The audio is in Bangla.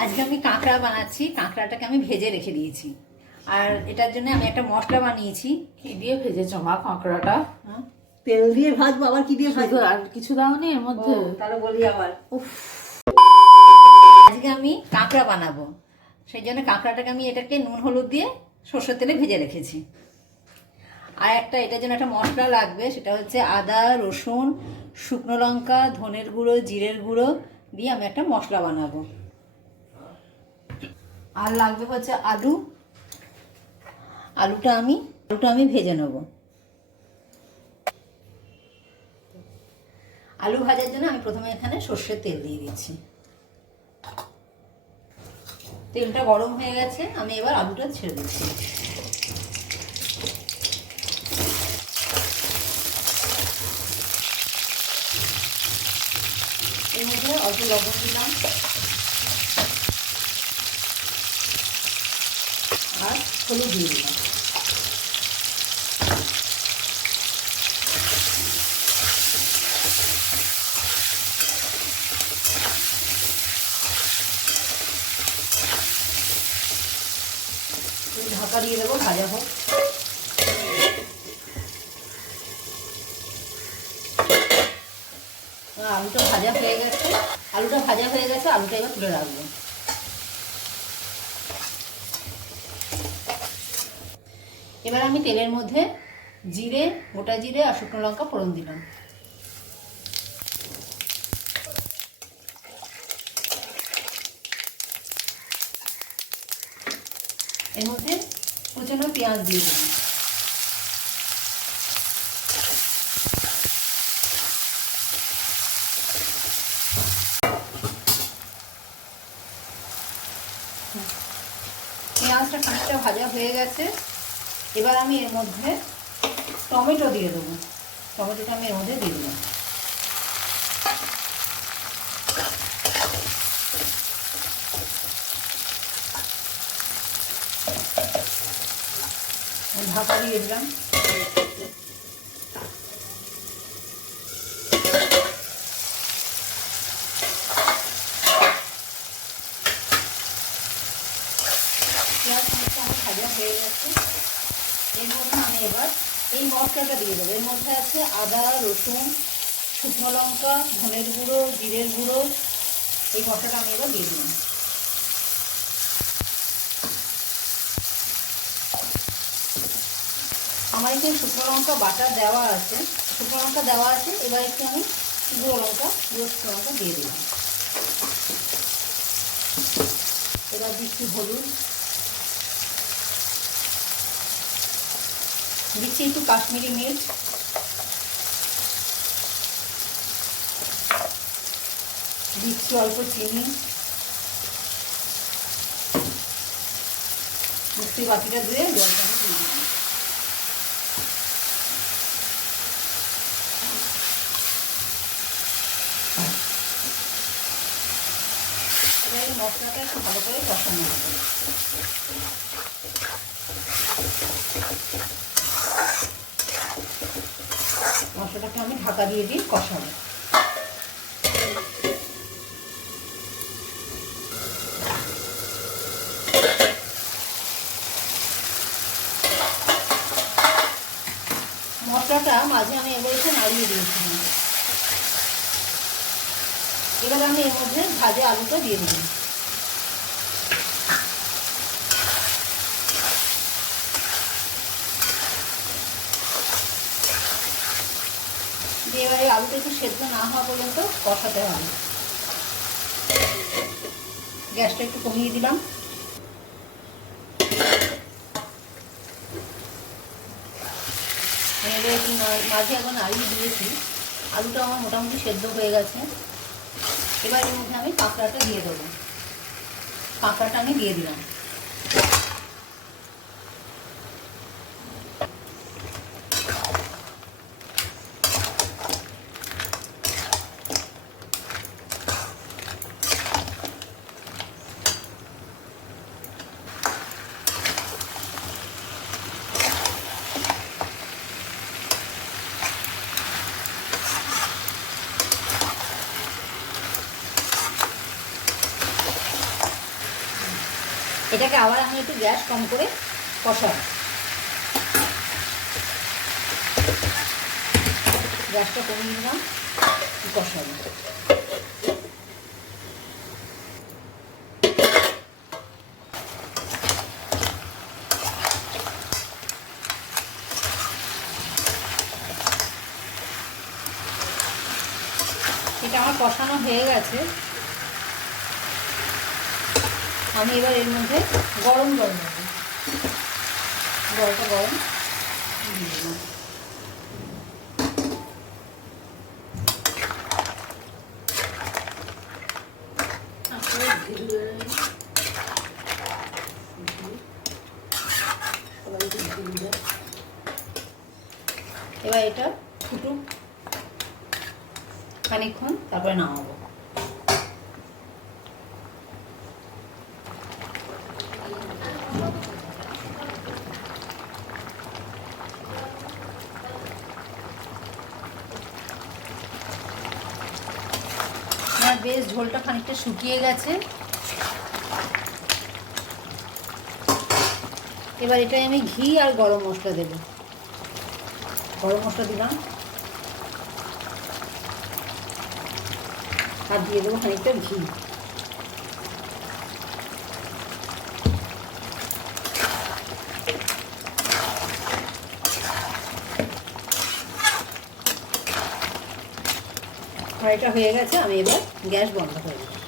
আজকে আমি কাঁকড়া বানাচ্ছি। কাঁকড়াটাকে আমি ভেজে রেখে দিয়েছি, আর এটার জন্য আমি একটা মশলা বানিয়েছি। কি দিয়ে ভেজেছো মা কাঁকড়াটা? তেল দিয়ে ভাজবো। আবার কি দিয়ে ভাজবো? আর কিছু দাওনি এর মধ্যে? তাহলে বলি আবার। আজকে আমি কাঁকড়া বানাবো, সেই জন্য কাঁকড়াটাকে আমি এটাকে নুন হলুদ দিয়ে সর্ষের তেলে ভেজে রেখেছি। আর একটা এটার জন্য একটা মশলা লাগবে, সেটা হচ্ছে আদা, রসুন, শুকনো লঙ্কা, ধনের গুঁড়ো, জিরের গুঁড়ো দিয়ে আমি একটা মশলা বানাবো। আর লাগবে হচ্ছে আলু। আলুটা আমি ভেজে নেব। আলু ভাজার জন্য আমি প্রথমে এখানে সর্ষের তেল দিয়ে দিচ্ছি। তেলটা গরম হয়ে গেছে, আমি এবার আলুটা ছেড়ে দিচ্ছি। এর মধ্যে অল্প লবণ দিলাম আর হলুদ দিয়ে দিলাম। ঢাকা দিয়ে দেবো, ভাজা হোক। আলুটা ভাজা হয়ে গেছে। আলুটা এবার তুলে রাখবো। এবার আমি তেলের মধ্যে জিরে, গোটা জিরে আর শুকনো লঙ্কা ফোড়ন দিলাম। এর মধ্যে কুচনো পেঁয়াজ দিয়ে দিলাম। পেঁয়াজটা খানিকটা ভাজা হয়ে গেছে। এবার আমি এর মধ্যে টমেটো দিয়ে দেবো। টমেটোটা আমি এর মধ্যে দিয়ে দিলাম। ঢাকা দিয়ে দিলাম। পেঁয়াজ খানিকটা আমার ভাজা হয়ে গেছে। এর মধ্যে আমি এবার এই মশলাটা দিয়ে দেবো। এর মধ্যে আছে আদা, রসুন, শুকনো লঙ্কা, ধনের গুঁড়ো, জিরের গুঁড়ো। এই মশলাটা আমি এবার দিয়ে দিলাম। আমার এখানে শুকনো লঙ্কা বাটা দেওয়া আছে, এবার একটু আমি শুকনো লঙ্কা দিয়ে দিলাম। এবার দিচ্ছি হলুদ, দিচ্ছি একটু কাশ্মীরি মির্চ, দিচ্ছি অল্প চিনি, মিষ্টি বাটিটা ধুয়ে জলটা আমি দিয়ে দিলাম। এবার এই মশলাটা একটু ভালো করে কষানো হবে। মশলাটাকে আমি ঢাকা দিয়ে দিই, কষাবো। মশলাটা মাঝে আমি এবার একটু নাড়িয়ে দিয়েছিলাম। এবার আমি এর মধ্যে ভাজা আলুটা দিয়ে দিলাম। দিয়ে এবার এই আলুটা একটু সেদ্ধ না হওয়া পর্যন্ত কষাতে হবে। গ্যাসটা একটু কমিয়ে দিলাম। মাঝে এখন নাড়িয়ে দিয়েছি। আলুটা আমার মোটামুটি সেদ্ধ হয়ে গেছে। এবার এর মধ্যে আমি কাঁকড়াটা দিয়ে দেবো। কাঁকড়াটা আমি দিয়ে দিলাম। এটাকে আবার আমি একটু গ্যাস কম করে কষাবো, গ্যাসটা কমিয়ে দিলাম, কষাবো। এটা আমার কষানো হয়ে গেছে। আমি এবার এর মধ্যে গরম জল নেব, জলটা গরম দিয়ে দিলাম। এবার এটা ফুটুক খানিকক্ষণ, তারপরে নামাবো। আমার বেশ ঝোলটা খানিকটা শুকিয়ে গেছে। এবার এটাই আমি ঘি আর গরম মশলা দেব। গরম মশলা দিলাম আর দিয়ে দেবো খানিকটা ঘি। আর এটা হয়ে গেছে, আমি এবার গ্যাস বন্ধ করে দেবো।